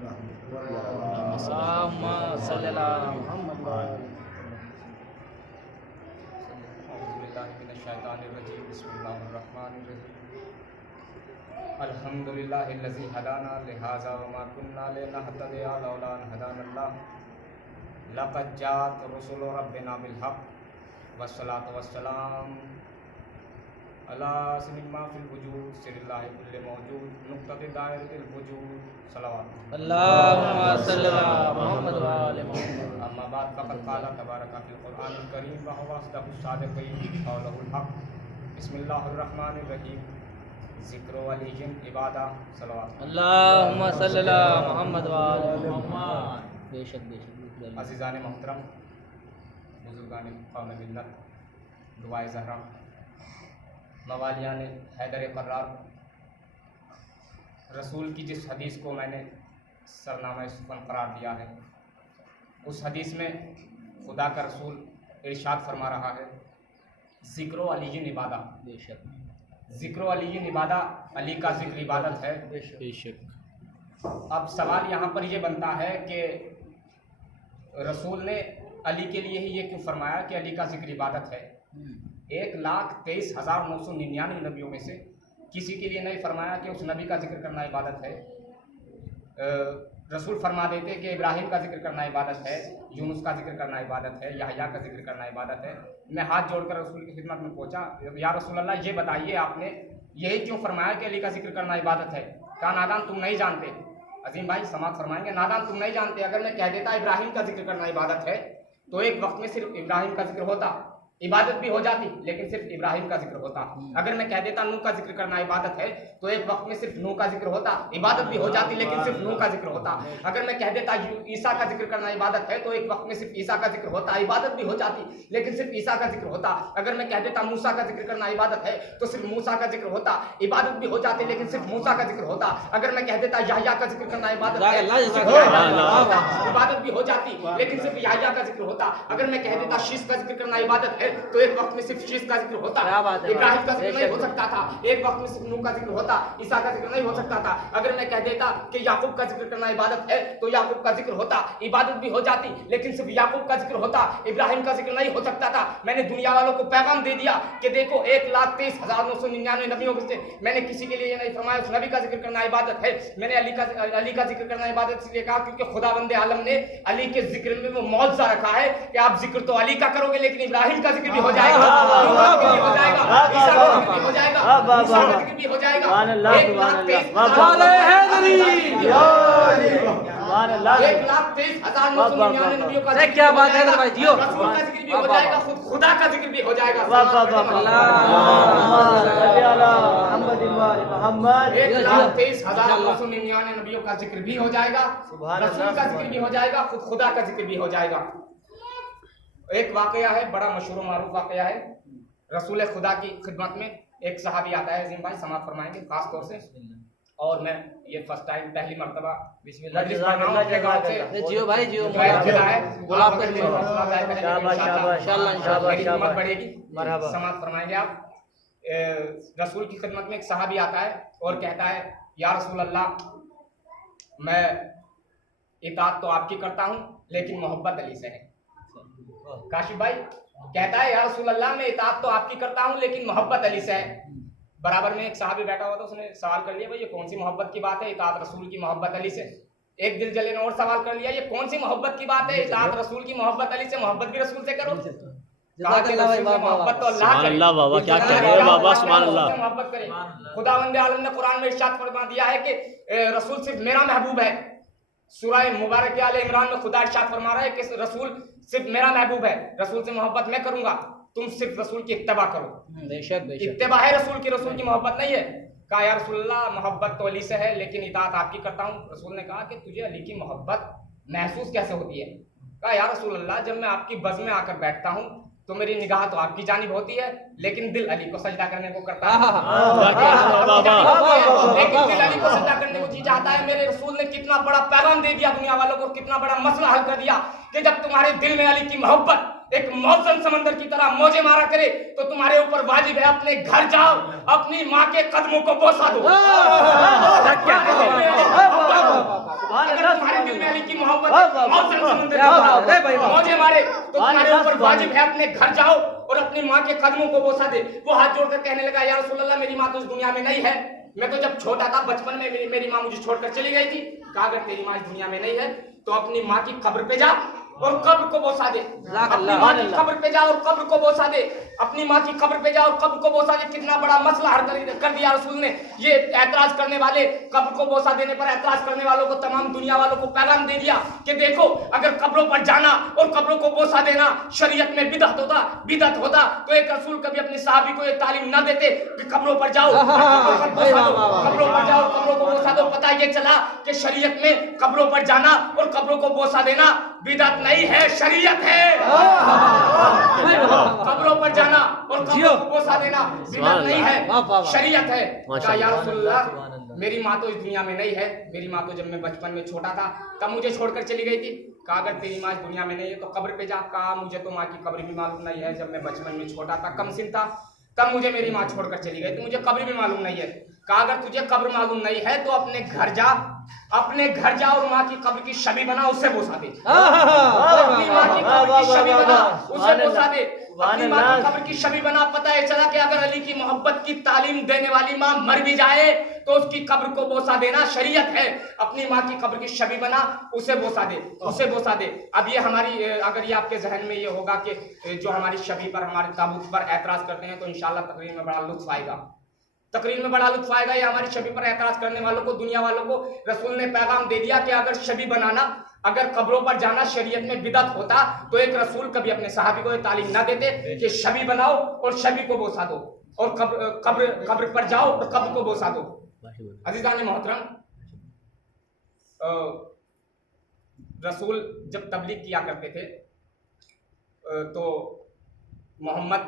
اللهم صل على محمد اعوذ باللہ من الشیطان الرجیم بسم اللہ الرحمن الرحیم الحمد للہ الذی ہدانا لہذا وما كنا لنہتدی لولا ان ہدانا اللہ لقد جاءت رسل ربنا بالحق والصلاة والسلام علی سنما فی الوجود سر اللہ کل موجود نقطۃ دائرۃ الوجود صلوات اللهم صل على محمد وعلى محمد. اما بعد فقد قال تبارک فی القرآن الکریم وهو اصدق الصادقین قوله الحق بسم اللہ الرحمن الرحیم ذکر ولی عبادہ صلوات. اللهم صل على محمد وعلى محمد. بے شک عزیزان محترم، بزرگان قوم ملت، دعائے زہرا، موالیان حیدر قرار، رسول کی جس حدیث کو میں نے سرنامہ سخن قرار دیا ہے، اس حدیث میں خدا کا رسول ارشاد فرما رہا ہے ذکر و علی عبادہ. بے شک ذکر و علی عبادہ، علی کا ذکر عبادت ہے. بے شک. اب سوال یہاں پر یہ بنتا ہے کہ رسول نے علی کے لیے ہی یہ کیوں فرمایا کہ علی کا ذکر عبادت ہے؟ 1,23,999 نبیوں میں سے کسی کے لیے نہیں فرمایا کہ اس نبی کا ذکر کرنا عبادت ہے. رسول فرما دیتے کہ ابراہیم کا ذکر کرنا عبادت ہے، یونس کا ذکر کرنا عبادت ہے، یحییٰ کا ذکر کرنا عبادت ہے. میں ہاتھ جوڑ کر رسول کی خدمت میں پہنچا، یا رسول اللہ یہ بتائیے آپ نے یہی کیوں فرمایا کہ علی کا ذکر کرنا عبادت ہے؟ کہا نادان تم نہیں جانتے. عظیم بھائی سماعت فرمائیں گے. نادان تم نہیں جانتے، اگر میں کہہ دیتا ابراہیم کا ذکر کرنا عبادت ہے تو ایک وقت میں صرف ابراہیم کا ذکر ہوتا، عبادت بھی ہو جاتی لیکن صرف ابراہیم کا ذکر ہوتا. اگر میں کہہ دیتا نوح کا ذکر کرنا عبادت ہے تو ایک وقت میں صرف نوح کا ذکر ہوتا، عبادت بھی ہو جاتی لیکن صرف نوح کا ذکر ہوتا. اگر میں کہہ دیتا عیسیٰ کا ذکر کرنا عبادت ہے تو ایک وقت میں صرف عیسیٰ کا ذکر ہوتا، عبادت بھی ہو جاتی لیکن صرف عیسیٰ کا ذکر ہوتا. اگر میں کہہ دیتا موسیٰ کا ذکر کرنا عبادت ہے تو صرف موسیٰ کا ذکر ہوتا، عبادت بھی ہو جاتی لیکن صرف موسیٰ کا ذکر ہوتا. اگر میں کہہ دیتا یحییٰ کا ذکر کرنا عبادت ہے، عبادت بھی ہو جاتی لیکن صرف یحییٰ کا ذکر ہوتا. اگر میں کہہ دیتا شیش کا ذکر کرنا عبادت ہے تو ایک وقت میں صرف شیش کا ذکر ہوتا، ابراہیم کا ذکر نہیں ہو سکتا تھا. ایک وقت میں صرف نوح کا ذکر ہوتا، عیسیٰ کا ذکر نہیں ہو سکتا تھا. اگر میں کہہ دیتا کہ یعقوب کا ذکر کرنا عبادت ہے تو یعقوب کا ذکر ہوتا، عبادت بھی ہو جاتی لیکن صرف یعقوب کا ذکر ہوتا، ابراہیم کا ذکر نہیں ہو سکتا تھا. میں نے دنیا والوں کو پیغام دے دیا کہ دیکھو 1,23,999 نبیوں میں سے میں نے کسی کے لیے یہ نہیں فرمایا اس نبی کا ذکر کرنا عبادت ہے. میں نے علی کا ذکر کرنا عبادت اس لیے کہا کیونکہ خداوند عالم نے علی کے ذکر میں وہ معجزہ رکھا ہے کہ آپ ذکر تو علی کا کرو گے لیکن ابراہیم کا ذکر بھی ہو جائے گا، ہو جائے گا، عیسیٰ کا ذکر بھی ہو جائے گا، موسیٰ کا ذکر بھی ہو جائے گا. 1,23,999 نبیوں کا ذکر کیا بات ہے بھائی جیو، رسول کا ذکر بھی ہو جائے گا، خود خدا کا ذکر بھی ہو جائے گا. 1,23,999 نبیوں کا ذکر بھی ہو جائے گا، رسول کا ذکر بھی ہو جائے گا، خود خدا کا ذکر بھی ہو جائے گا. ایک واقعہ ہے، بڑا مشہور و معروف واقعہ ہے. رسول خدا کی خدمت میں ایک صحابی آتا ہے، عظیم بھائی سماعت فرمائیں گے خاص طور سے. اور میں یہ فرسٹ ٹائم پہلی مرتبہ بسم اللہ جیو بھائی جیو گلاب کر دیں انشاءاللہ بڑھے گی. مرحبا. سماعت فرمائیں گے آپ. رسول کی خدمت میں ایک صحابی آتا ہے اور کہتا ہے یا رسول اللہ میں اطاعت تو آپ کی کرتا ہوں لیکن محبت علی سے ہے. کاشف بھائی کہتا ہے یا رسول اللہ میں اطاعت تو آپ کی کرتا ہوں لیکن محبت علی سے ہے. برابر میں ایک صحابی بیٹھا ہوا تھا، اس نے سوال کر لیا بھائی یہ کون سی محبت کی بات ہے؟ اطاعت رسول کی محبت علی سے. ایک دل جلے نے اور سوال کر لیا یہ کون سی محبت کی بات ہے؟ اطاعت رسول کی محبت علی سے، محبت بھی رسول سے کرو. محبت تو اللہ کرے، محبت کرے. خداوند عالم نے قرآن میں ارشاد فرما دیا ہے کہ رسول صرف میرا محبوب ہے. سورہ مبارک آل عمران میں خدا ارشاد فرما رہا ہے کہ رسول صرف میرا محبوب ہے، رسول سے محبت میں کروں گا، تم صرف رسول کی اتباع کرو. بے شک اتباع ہے رسول کی محبت نہیں ہے. کہا یا رسول اللہ محبت تو علی سے ہے لیکن اطاعت آپ کی کرتا ہوں. رسول نے کہا کہ تجھے علی کی محبت محسوس کیسے ہوتی ہے؟ کہا یا رسول اللہ جب میں آپ کی بز میں آ کر بیٹھتا ہوں تو میری نگاہ تو آپ کی جانب ہوتی ہے لیکن دل علی کو سجدہ کرنے کو کرتا ہے. لیکن دل علی کو سجدہ کرنے کو جی چاہتا ہے. میرے رسول نے کتنا بڑا پیغام دے دیا دنیا والوں کو، کتنا بڑا مسئلہ حل کر دیا کہ جب تمہارے دل میں علی کی محبت एक मौसम समंदर की तरह मौजे मारा करे, तो तुम्हारे ऊपर वाजिब है अपने घर जाओ, अपनी माँ के कदमों को बोसा दो। अगर तुम्हारे दिल में अली की मोहब्बत मौसम समंदर की तरह मौजे मारे, तो तुम्हारे ऊपर वाजिब है अपने घर जाओ और अपनी माँ के कदमों को बोसा दे। वो हाथ जोड़कर कहने लगा, या रसूल अल्लाह, मेरी माँ तो इस दुनिया में नहीं है। मैं तो जब छोटा था बचपन में मेरी माँ मुझे छोड़कर चली गई थी। कहा, अगर तेरी माँ इस दुनिया में नहीं है तो अपनी माँ की कब्र पे जा और कब्र को बोसा दे। अपनी माँ की कब्र पे जा और कब्र को बोसा दे। अपनी माँ की कब्र पे जा और कब्र को बोसा दे। कितना बड़ा मसला हल कर दिया रसूल ने। ये ऐतराज करने वाले, कब्र को बोसा देने पर ऐतराज करने वालों को, तमाम दुनिया वालों को पैगाम दे दिया कि देखो, अगर कब्रों पर जाना और कब्रों को बोसा देना शरीयत में बिदअत होता तो एक रसूल कभी अपने सहाबी को ये तालीम न देते कि कब्रों पर जाओ, कब्रों पर जाओ, कब्रों को बोसा दो। पता ये चला कि शरीयत में कब्रों पर जाना और कब्रों को बोसा देना बिदअत नहीं है, शरीयत है। कब्रों पर जाना और कब्रों को बोसा देना बिदअत नहीं है, शरीयत है। कहा, या रसूलल्लाह, मेरी माँ तो इस दुनिया में नहीं है। मेरी माँ तो जब मैं बचपन में छोटा था तब मुझे छोड़कर चली गई थी। कहा, अगर तेरी माँ इस दुनिया में नहीं है तो कब्र पे जा। कहा, मुझे तो माँ की कब्र भी मालूम नहीं है। जब मैं बचपन में छोटा था, कम सिन था, तब मुझे मेरी माँ छोड़कर चली गई, तो मुझे कब्र भी मालूम नहीं है। कहा, अगर तुझे कब्र मालूम नहीं है तो अपने घर जा और माँ की कब्र की छवि बना, उससे बोसा दे। अपनी माँ की कब्र की छवि बना, उससे बोसा दे। अपनी माँ की कब्र की छवि बना। पता है चला कि अगर अली की मोहब्बत की तालीम देने वाली माँ मर भी जाए तो उसकी कब्र को बोसा देना शरीयत है। अपनी माँ की कब्र की छवि बना, उसे बोसा दे। अब ये हमारी, अगर ये आपके जहन में ये होगा कि जो हमारी छवि पर, हमारे ताबूत पर ऐतराज करते हैं, तो इंशाल्लाह तकरीर में बड़ा लुत्फ आएगा। ये हमारी छवि पर ऐतराज करने वालों को, दुनिया वालों को रसूल ने पैगाम दे दिया कि अगर छवि बनाना, अगर कब्रों पर जाना शरीयत में बिदअत होता तो एक रसूल कभी अपने सहाबी को ये तालीम ना देते कि छवि बनाओ और छवि को बोसा दो, और कब्र पर जाओ और कब्र को बोसा दो। अज़ीज़ान मोहतरम, रसूल जब तबलीग किया करते थे तो मोहम्मद,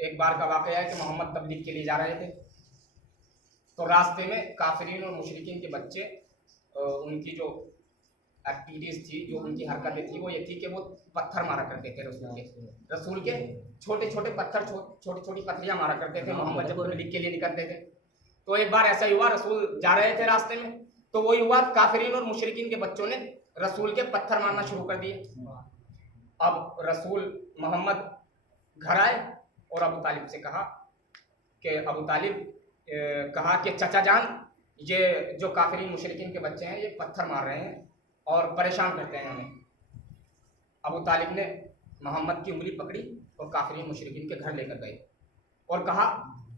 एक बार का वाक़या है कि मोहम्मद तबलीग के लिए जा रहे थे, तो रास्ते में काफिरीन और मुशरिकीन के बच्चे, उनकी जो एक्टिविटीज़ थी, जो उनकी हरकतें थी, वो ये थी कि वो पत्थर मारा करते थे रसूल के छोटे छोटे पत्थर, छोटी छोटी पत्थरियाँ मारा करते थे मोहम्मद जब तबलीग के लिए निकलते थे। तो एक बार ऐसा हुआ, रसूल जा रहे थे रास्ते में, तो वही हुआ, काफिरीन और मुशरिकीन के बच्चों ने रसूल के पत्थर मारना शुरू कर दिए। अब रसूल मोहम्मद घर आए और अबू तालिब से कहा कि चचा जान, ये जो काफिरीन मुशरिकीन के बच्चे हैं ये पत्थर मार रहे हैं और परेशान करते हैं हमें। अबू तालिब ने मोहम्मद की उंगली पकड़ी और काफिरीन मुशरिकीन के घर लेकर गए और कहा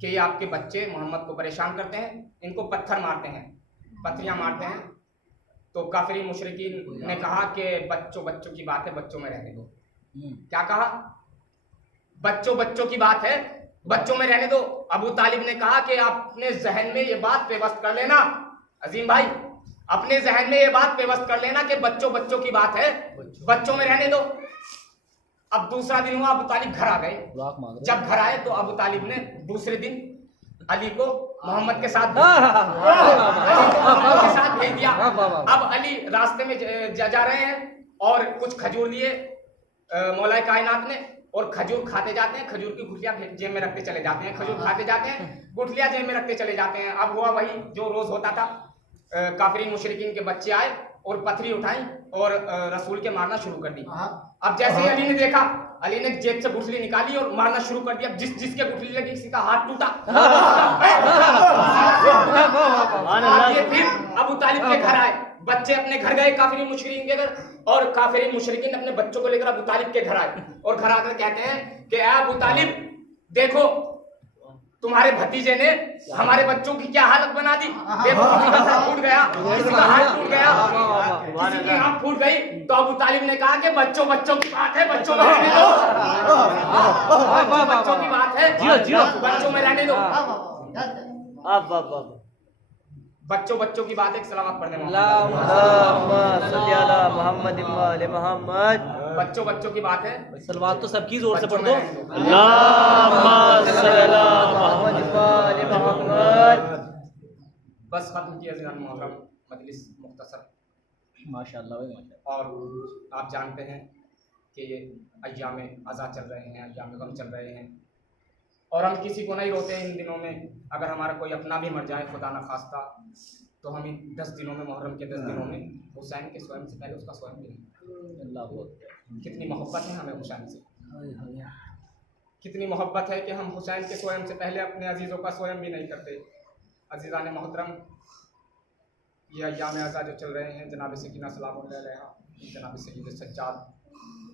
कि ये आपके बच्चे मोहम्मद को परेशान करते हैं, इनको पत्थर मारते हैं, पत्थरियाँ मारते हैं। तो काफिरीन मुशरिकीन ने कहा कि बच्चों की बात है, बच्चों में रहने दो। क्या कहा? बच्चों की बात है, बच्चों में रहने दो। अबू तालिब ने कहा कि अपने जहन में ये बात पेवस्त कर लेना, अजीम भाई, अपने जहन में ये बात पेवस्त कर लेना कि बच्चों की बात है, बच्चों में रहने दो। अब दूसरा दिन हुआ, अबू तालिब घर आ गए। जब घर आए तो अबू तालिब ने दूसरे दिन अली को मोहम्मद के साथ भेज दिया। अब अली रास्ते में जा रहे हैं और कुछ खजूर दिए मौला कायनात ने, और खजूर खाते जाते हैं, खजूर की गुठलियां जेब में रखते चले जाते हैं, खजूर खाते जाते हैं, गुठलियां जेब में रखते चले जाते हैं। अब हुआ वही जो रोज होता था, काफिरीन मुशरिकीन के बच्चे आए और पथरी उठाई और रसूल के मारना शुरू कर दी। अब जैसे ही अली ने देखा, अली ने जेब से गुठली निकाली और मारना शुरू कर दिया। जिसके गुठली लगी किसी का हाथ टूटा। ये फिर अबू तालिब के घर आए, बच्चे अपने घर गए काफिरीन मुशरिकीन के घर, और काफिरीन मुशरिकीन अपने बच्चों को लेकर अबू तालिब के घर आए और घर आकर कहते हैं कि अबू तालिब देखो, तुम्हारे भतीजे ने हमारे बच्चों की क्या हालत बना दी। देखो, किसी का सर फूट गया, किसी का हाथ टूट गया, किसी की आंख फूट गई। तो अबू तालिब ने कहा कि बच्चों की बात है, बच्चों में रहने दो, बच्चों की बात है, बच्चों में रहने दो। बच्चों की बात है, सलावत पढ़ने मोहम्मद। बच्चों की बात है, सलवात तो सबकी जोर से पढ़ दो। बस खत्म किया ज़ियान मोहतरम, मजलिस मुख्तसर। माशाअल्लाह भाई, माशाअल्लाह। और आप जानते हैं कि ये अय्याम अज़ा चल रहे हैं, अय्याम गम चल रहे हैं, और हम किसी को नहीं रोते इन दिनों में। अगर हमारा कोई अपना भी मर जाए खुदा न खास्ता, तो हम इन 10 दिनों में, मुहर्रम के 10 दिनों में हुसैन के स्वयं से पहले उसका स्वयं भी नहीं। कितनी मोहब्बत है हमें हुसैन से, कितनी मोहब्बत है कि हम हुसैन के स्वयं से पहले अपने अजीज़ों का स्वयं भी नहीं करते। अजीज़ान मोहतरम, ये अय्याम अज़ा जो चल रहे हैं जनाब सकीना सलामुल्लाह अलैहा, जनाब सईद सज्जाद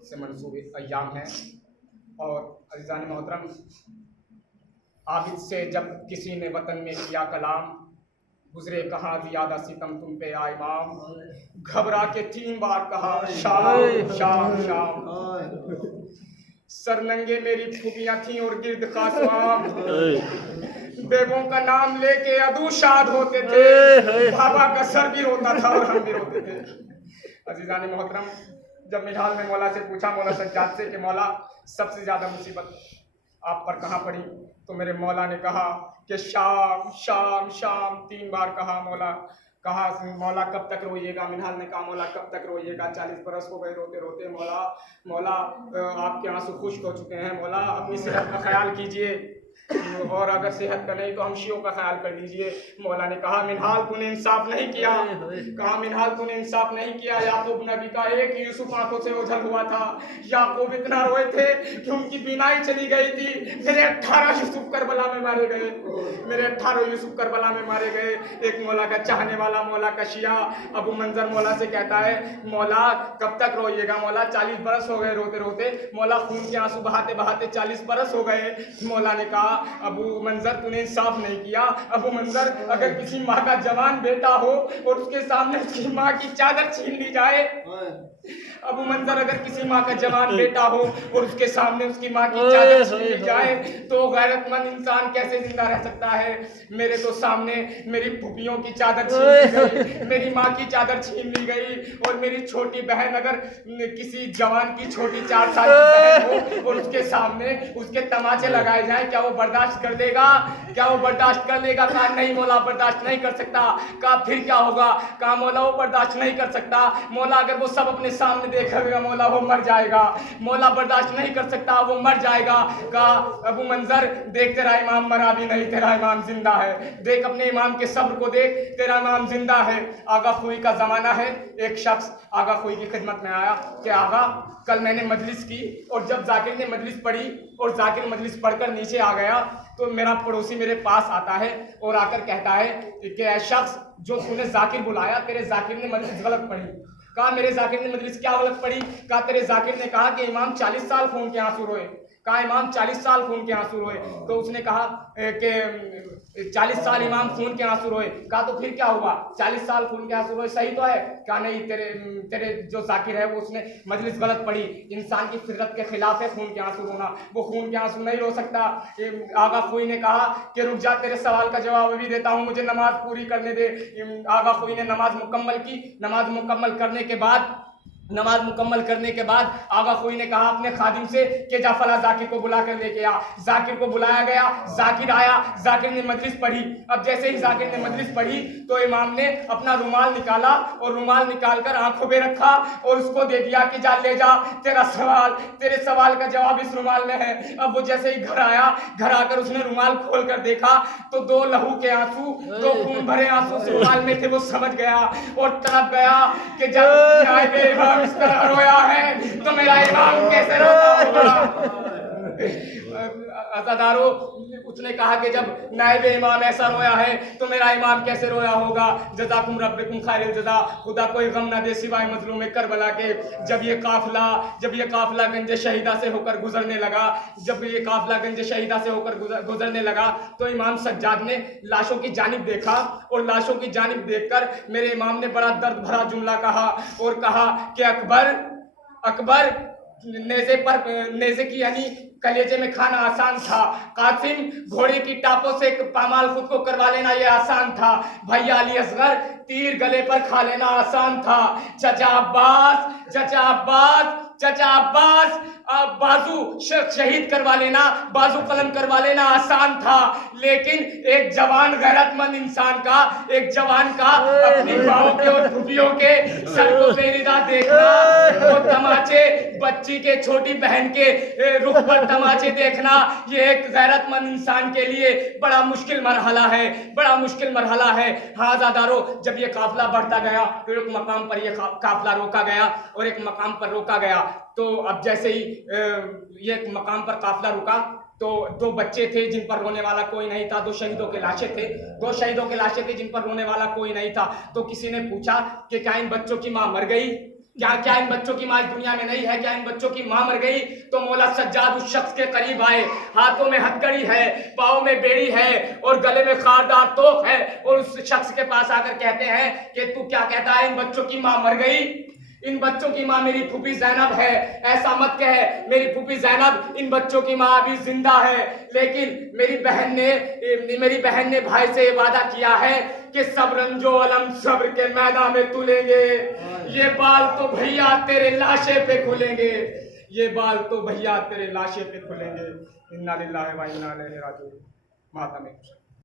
से मंसूब अय्याम हैं। और अजीज़ान मोहतरम, आबिद से जब किसी ने वतन में किया कलाम, गुजरे कहाँ ज़ियादा सितम तुम पे आ इमाम, घबरा के 3 बार कहा शाम शाम शाम। सरनंगे मेरी फूफियाँ थीं और गिर्द खासवाम, बेगों का नाम लेके अदू शाद होते थे, बाबा का सर भी रोता था और हम भी रोते थे। अजीज़ान मोहतरम, जब मिठाल ने मौला से पूछा, मौला सज्जाद से, कि मौला सबसे ज़्यादा मुसीबत आप पर कहाँ पड़ी, तो मेरे मौला ने कहा कि शाम शाम शाम 3 बार कहा। कहा मौला कब तक रोइएगा? मिनहाल ने कहा मौला कब तक रोइएगा? 40 बरस हो गए रोते रोते। मौला आपके आंसू खुश्क हो चुके हैं, मौला अपनी सेहत का ख्याल कीजिए, और अगर सेहत का नहीं तो हम शियों का ख्याल कर लीजिए। मौला ने कहा मिनहाल तूने इंसाफ नहीं किया। कहा मिनहाल तूने इंसाफ नहीं किया। याकूब नबी का एक यूसुफ आंखों से ओझल हुआ था, याकूब इतना रोए थे कि उनकी बीनाई चली गई थी। मेरे 18 यूसुफ करबला में मारे गए, मेरे 18 यूसुफ करबला में मारे गए। एक मौला का चाहने वाला, मौला का शिया अबू मंजर मौला से कहता है मौला कब तक रोइएगा? मौला 40 बरस हो गए रोते रोते। मौला खून के आंसू बहाते बहाते 40 बरस हो गए। मौला ने कहा अबू मंजर तूने इंसाफ नहीं किया। अबू मंजर, अगर किसी माँ का जवान बेटा हो और उसके सामने उसकी माँ की चादर छीन ली जाए, अबू मंजर अगर किसी माँ का जवान बेटा हो और उसके सामने उसकी माँ की चादर छीन ली जाए तो गैरतमंद इंसान कैसे जिंदा रह सकता है? मेरे तो सामने मेरी फूफियों की चादर छीन ली गई, मेरी माँ की चादर छीन ली गई, और मेरी छोटी बहन, अगर किसी जवान की छोटी 4 साल की बहन हो और उसके सामने उसके तमाचे लगाए जाए, क्या वो बर्दाश्त कर देगा? क्या वो बर्दाश्त कर लेगा? कहा नहीं मौला बर्दाश्त नहीं कर सकता। कहा फिर क्या होगा? कहा मौला वो बर्दाश्त नहीं कर सकता। मौला अगर वो सब अपने सामने देखेगा मौला वो मर जाएगा। मौला बर्दाश्त नहीं कर सकता, वो मर जाएगा। कहा अबू मंजर देख तेरा इमाम मरा भी नहीं, तेरा इमाम जिंदा है। देख अपने इमाम के सब्र को देख, तेरा इमाम जिंदा है। आगा खुई का जमाना है। एक शख्स आगा खुई की खिदमत में आया कि आगा कल मैंने मजलिस की, और जब जाकिर ने मजलिस पढ़ी और जाकिर मजलिस पढ़कर नीचे आ गया तो मेरा पड़ोसी मेरे पास आता है और आकर कहता है कि ऐ शख्स जो तूने जाकिर बुलाया, तेरे जाकिर ने मजलिस गलत पढ़ी। कहा मेरे जाकिर ने मजलिस क्या गलत पढ़ी? कहा तेरे जाकिर ने कहा कि इमाम 40 साल खून के आंसू रोए। कहा इमाम 40 साल खून के आंसू रोए। तो उसने कहा कि 40 साल इमाम खून के आंसू रोए। कहा तो फिर क्या हुआ? 40 साल खून के आंसू रोए सही तो है? कहा नहीं, तेरे जो जाकिर है वो उसने मजलिस गलत पढ़ी। इंसान की फितरत के खिलाफ है खून के आंसू रोना, वो खून के आंसू नहीं रो सकता। आगा खुई ने कहा कि रुक जा, तेरे सवाल का जवाब अभी देता हूँ, मुझे नमाज पूरी करने दे। आगा खुई ने नमाज मुकम्मल की। नमाज मुकम्मल करने के बाद आगा खुई ने कहा अपने खादिम से कि जा फला जाकिर को बुला कर लेके आ। जाकिर को बुलाया गया, जाकिर आया, जाकिर ने मजलिस पढ़ी। अब जैसे ही जाकिर ने मजलिस पढ़ी तो इमाम ने अपना रुमाल निकाला और रुमाल निकालकर आंखों पे रखा और उसको दे दिया कि जा ले जा, तेरे सवाल का जवाब इस रुमाल में है। अब वो जैसे ही घर आया, घर आकर उसने रुमाल खोल कर देखा तो 2 लहू के आंसू, 2 खून भरे आंसू उस रुमाल में थे। वो समझ गया और तड़प गया कि जब इस तरह रोया है तो मेरा इमाम कैसे रोता होगा। अज़ादारो, उसने कहा कि जब नायब इमाम ऐसा रोया है तो मेरा इमाम कैसे रोया होगा। जज़ाकुम रब्बुकुम खैरुल जज़ा। खुदा कोई गम ना दे सिवाय मजलूम करबला के। जब ये काफिला गंज शहीदा से होकर गुजरने लगा, तो इमाम सज्जाद ने लाशों की जानिब देखा और लाशों की जानिब देखकर मेरे इमाम ने बड़ा दर्द भरा जुमला कहा और कहा कि अकबर नेज़े की यानी कलेजे में खाना आसान था। कासिम घोड़े की टापों से पामाल खुद को करवा लेना ये आसान था। भैया अली असगर तीर गले पर खा लेना आसान था। चाचा अब्बास बाजू शहीद करवा लेना, बाजू कलम करवा लेना आसान था, लेकिन एक जवान गैरतमंद इंसान का, एक जवान का अपनी बाहों के और फुफियों के सर को बेरिदा देखना, वो तमाचे बच्ची के, छोटी बहन के रुख पर तमाचे देखना, ये एक गैरतमंद इंसान के लिए बड़ा मुश्किल मरहला है, बड़ा मुश्किल मरहला है। हाँ आज़ादारों, जब ये काफिला बढ़ता गया तो एक मकाम पर ये काफिला रोका गया और एक मकाम पर रोका गया। तो अब जैसे ही ये मकाम पर काफिला रुका तो दो बच्चे थे जिन पर रोने वाला कोई नहीं था, दो शहीदों के लाशें थे, दो शहीदों के लाशें थे जिन पर रोने वाला कोई नहीं था। तो किसी ने पूछा कि क्या इन बच्चों की माँ मर गई, क्या इन बच्चों की माँ इस दुनिया में नहीं है, क्या इन बच्चों की माँ मर गई? तो मौला सज्जाद उस शख्स के करीब आए, हाथों में हथकड़ी है, पाँव में बेड़ी है और गले में खारदार तोप है, और उस शख्स के पास आकर कहते हैं कि तू क्या कहता है, इन बच्चों की माँ मर गई? इन बच्चों की माँ मेरी फूफी ज़ैनब है, ऐसा मत कह, मेरी फूफी ज़ैनब, इन बच्चों की माँ अभी जिंदा है, लेकिन मेरी बहन ने भाई से वादा किया है कि सब्रंजो अलम सब्र के मैदान में तुलेंगे, ये बाल तो भैया तेरे लाशे पे खुलेंगे, ये बाल तो भैया तेरे लाशे पे खुलेंगे। इन्ना लिल्लाहि व इन्ना इलैहि राजिऊन। माता में